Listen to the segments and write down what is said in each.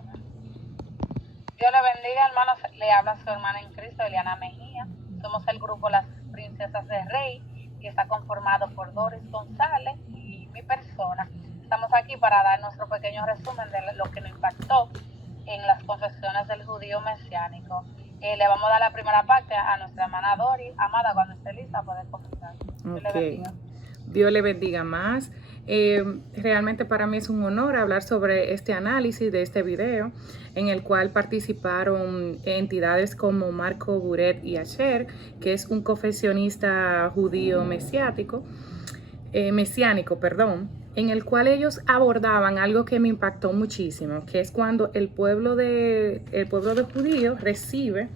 bendiga. Dios le bendiga, hermanos. Le habla su hermana en Cristo, Eliana Mejía. Somos el grupo Las Princesas del Rey, que está conformado por Doris González y mi persona. Estamos aquí para dar nuestro pequeño resumen de lo que nos impactó en las confesiones del judío mesiánico. Le vamos a dar la primera parte a nuestra hermana Doris. Amada, cuando esté lista, puede comenzar. Dios le bendiga. Dios le bendiga más. Realmente para mí es un honor hablar sobre este análisis de este video, en el cual participaron entidades como Marco Buret y Asher, que es un confesionista judío mesiánico, en el cual ellos abordaban algo que me impactó muchísimo, que es cuando el pueblo de judíos recibe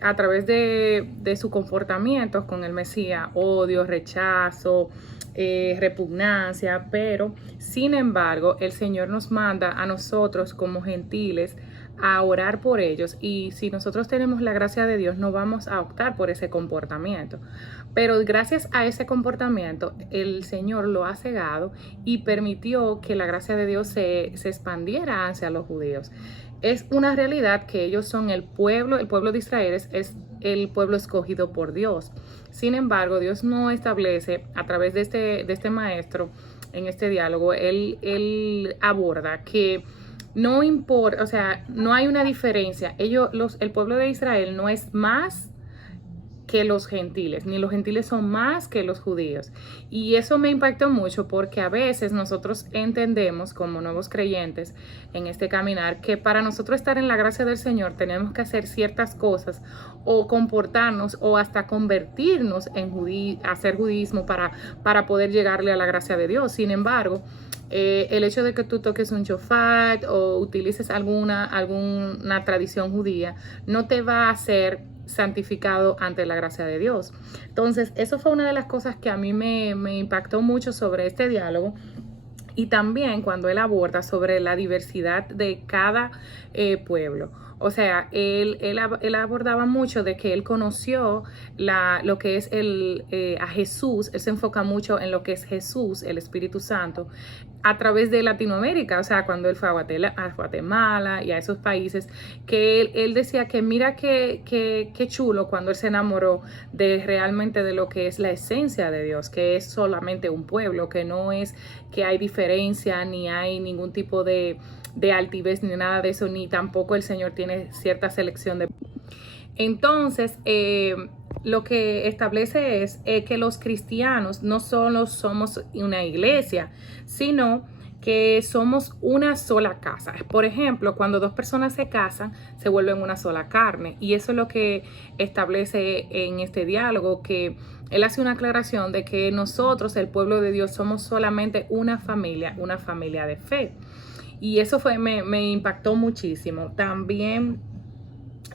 a través de su comportamiento con el Mesías odio, rechazo, repugnancia, pero sin embargo el Señor nos manda a nosotros como gentiles a orar por ellos, y si nosotros tenemos la gracia de Dios no vamos a optar por ese comportamiento, pero gracias a ese comportamiento el Señor lo ha cegado y permitió que la gracia de Dios se expandiera hacia los judíos. Es una realidad que ellos son el pueblo de Israel es el pueblo escogido por Dios. Sin embargo, Dios no establece a través de este maestro en este diálogo, él aborda que no importa, o sea, no hay una diferencia. El pueblo de Israel no es más que los gentiles, ni los gentiles son más que los judíos. Y eso me impactó mucho porque a veces nosotros entendemos como nuevos creyentes en este caminar que para nosotros estar en la gracia del Señor tenemos que hacer ciertas cosas o comportarnos o hasta convertirnos en hacer judismo para poder llegarle a la gracia de Dios. Sin embargo, el hecho de que tú toques un shofar o utilices alguna tradición judía no te va a hacer santificado ante la gracia de Dios. Entonces, eso fue una de las cosas que a mí me impactó mucho sobre este diálogo. Y también cuando él aborda sobre la diversidad de cada pueblo. O sea, él abordaba mucho de que él conoció lo que es a Jesús. Él se enfoca mucho en lo que es Jesús, el Espíritu Santo, a través de Latinoamérica. O sea, cuando él fue a Guatemala y a esos países, que él decía que mira qué chulo cuando él se enamoró realmente de lo que es la esencia de Dios, que es solamente un pueblo, que no es que hay diferencia, ni hay ningún tipo de altivez, ni nada de eso, ni tampoco el Señor tiene cierta selección de... Entonces, lo que establece es que los cristianos no solo somos una iglesia, sino que somos una sola casa. Por ejemplo, cuando dos personas se casan, se vuelven una sola carne. Y eso es lo que establece en este diálogo, que él hace una aclaración de que nosotros, el pueblo de Dios, somos solamente una familia de fe. Y eso me impactó muchísimo. También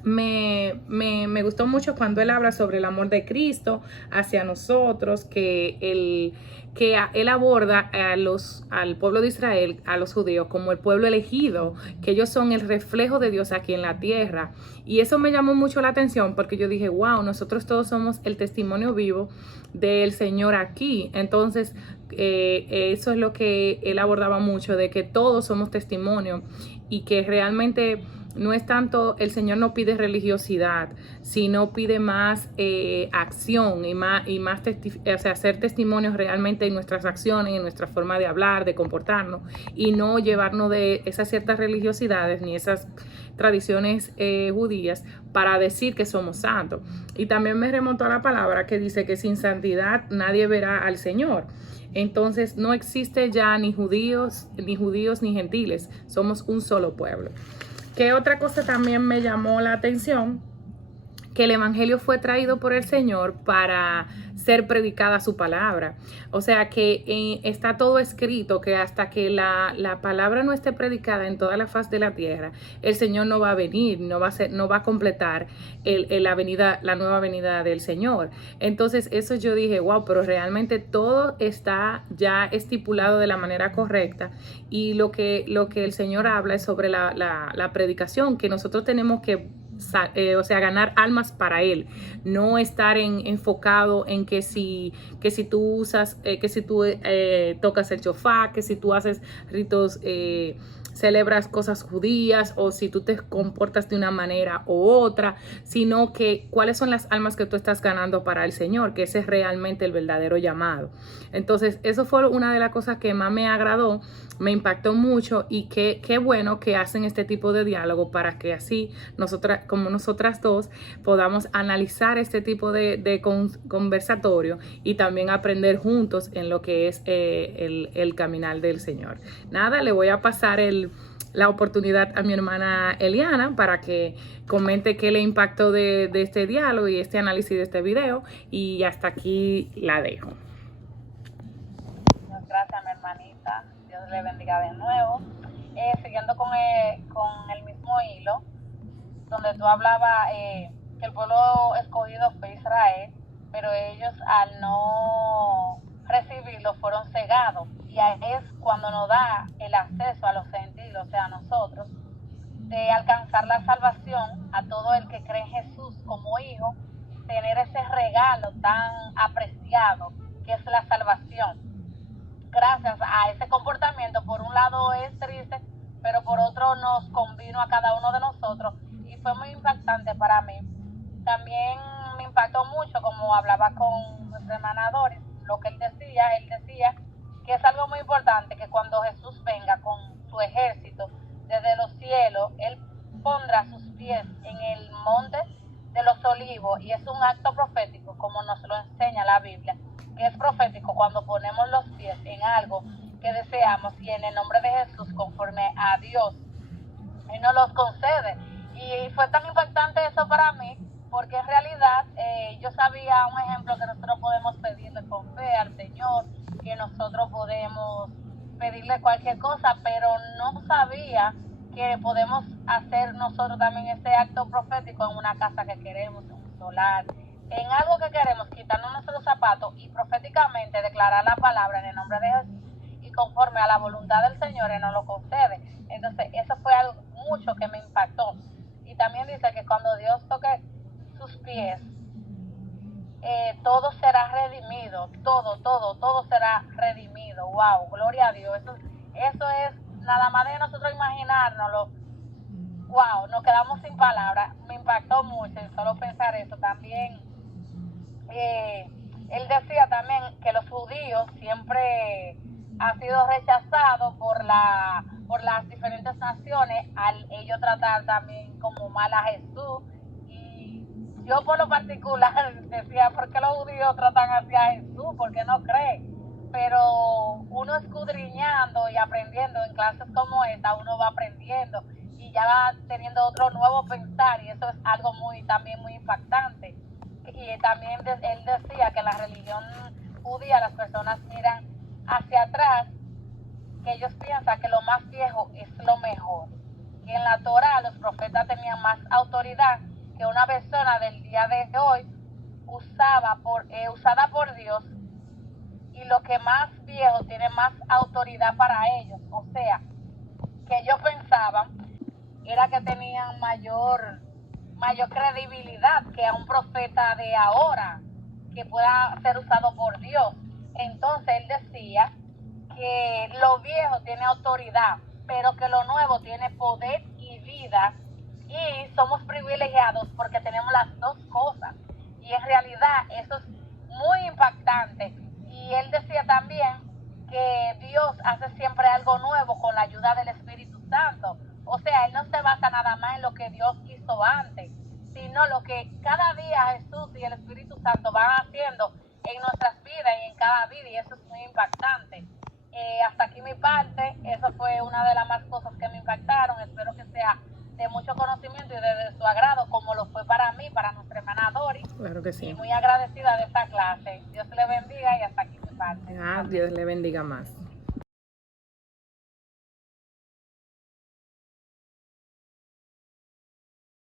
me gustó mucho cuando él habla sobre el amor de Cristo hacia nosotros, que él aborda al pueblo de Israel, a los judíos, como el pueblo elegido, que ellos son el reflejo de Dios aquí en la tierra. Y eso me llamó mucho la atención porque yo dije, wow, nosotros todos somos el testimonio vivo del Señor aquí. Entonces, eso es lo que él abordaba mucho, de que todos somos testimonio y que realmente no es tanto, el Señor no pide religiosidad, sino pide más acción y más o sea, hacer testimonios realmente en nuestras acciones, en nuestra forma de hablar, de comportarnos, y no llevarnos de esas ciertas religiosidades ni esas tradiciones judías para decir que somos santos. Y también me remontó a la palabra que dice que sin santidad nadie verá al Señor. Entonces no existe ya ni judíos ni gentiles, somos un solo pueblo. ¿Qué otra cosa también me llamó la atención? Que el evangelio fue traído por el Señor para ser predicada su palabra. O sea que está todo escrito que hasta que la palabra no esté predicada en toda la faz de la tierra, el Señor no va a venir, no va a completar la nueva venida del Señor. Entonces eso yo dije, wow, pero realmente todo está ya estipulado de la manera correcta, y lo que el Señor habla es sobre la predicación, que nosotros tenemos que o sea, ganar almas para Él, no estar enfocado en que si tú usas, que si tú tocas el shofar, que si tú haces ritos, celebras cosas judías o si tú te comportas de una manera u otra, sino que cuáles son las almas que tú estás ganando para el Señor, que ese es realmente el verdadero llamado. Entonces, eso fue una de las cosas que más me agradó, me impactó mucho y qué bueno que hacen este tipo de diálogo para que así nosotras dos podamos analizar este tipo de conversatorio y también aprender juntos en lo que es el caminar del Señor. Nada, le voy a pasar la oportunidad a mi hermana Eliana para que comente qué le impactó de este diálogo y este análisis de este video, y hasta aquí la dejo. Muchas gracias, mi hermanita. Dios le bendiga de nuevo. Siguiendo con el mismo hilo, donde tú hablabas que el pueblo escogido fue Israel, pero ellos al no recibirlo fueron cegados. Y ahí es cuando nos da el acceso a los gentiles, o sea, a nosotros, de alcanzar la salvación a todo el que cree en Jesús como hijo, tener ese regalo tan apreciado que es la salvación. Gracias a ese comportamiento, por un lado es triste, pero por otro nos convino a cada uno de nosotros y fue muy impactante para mí. También me impactó mucho, como hablaba con nuestra hermana Doris, lo que él decía que es algo muy importante, que cuando Jesús venga con su ejército desde los cielos, él pondrá sus pies en el monte de los olivos, y es un acto profético, como nos lo enseña la Biblia, que es profético cuando ponemos los pies en algo que deseamos y en el nombre de Jesús, conforme a Dios, Él nos los concede. Y fue tan impactante eso para mí, porque en realidad yo sabía un ejemplo que nosotros podemos pedirle con fe al Señor, que nosotros podemos pedirle cualquier cosa, pero no sabía que podemos hacer nosotros también este acto profético en una casa que queremos, en un solar, en algo que queremos, quitarnos nuestros zapatos y proféticamente declarar la palabra en el nombre de Jesús, y conforme a la voluntad del Señor Él nos lo concede. Entonces eso fue algo mucho que me impactó. Y también dice que cuando Dios toque sus pies, todo será redimido, todo será redimido. Wow, gloria a Dios. Eso es nada más de nosotros imaginárnoslo. Wow, nos quedamos sin palabras. Me impactó mucho y solo pensar eso. También él decía también que los judíos siempre han sido rechazados por las diferentes naciones al ellos tratar también como mal a Jesús. Y yo por lo particular decía, ¿por qué los judíos tratan así a Jesús? ¿Por qué no cree? Pero uno escudriñando y aprendiendo en clases como esta, uno va aprendiendo y ya va teniendo otro nuevo pensar, y eso es algo también muy impactante. Y también él decía que en la religión judía las personas miran hacia atrás, que ellos piensan que lo más viejo es lo mejor, que en la Torá los profetas tenían más autoridad que una persona del día de hoy usada por Dios, y lo que más viejo tiene más autoridad para ellos. O sea, que ellos pensaban era que tenían mayor credibilidad que a un profeta de ahora que pueda ser usado por Dios. Entonces él decía que lo viejo tiene autoridad, pero que lo nuevo tiene poder y vida, y somos privilegiados porque tenemos las dos cosas. Y en realidad eso es muy impactante. Y él decía también que Dios hace siempre algo nuevo con la ayuda del Espíritu Santo. O sea, él no se basa nada más en lo que Dios hizo antes, sino lo que cada día Jesús y el Espíritu Santo van haciendo en nuestras vidas y en cada vida, y eso es muy impactante. Hasta aquí mi parte. Eso fue una de las más cosas que me impactaron. Espero que sea de mucho conocimiento y de su agrado, como lo fue para mí, para nuestra hermana Doris. Claro que sí. Y muy agradecida de esta clase. Dios le bendiga, y hasta aquí mi parte. Dios le bendiga más.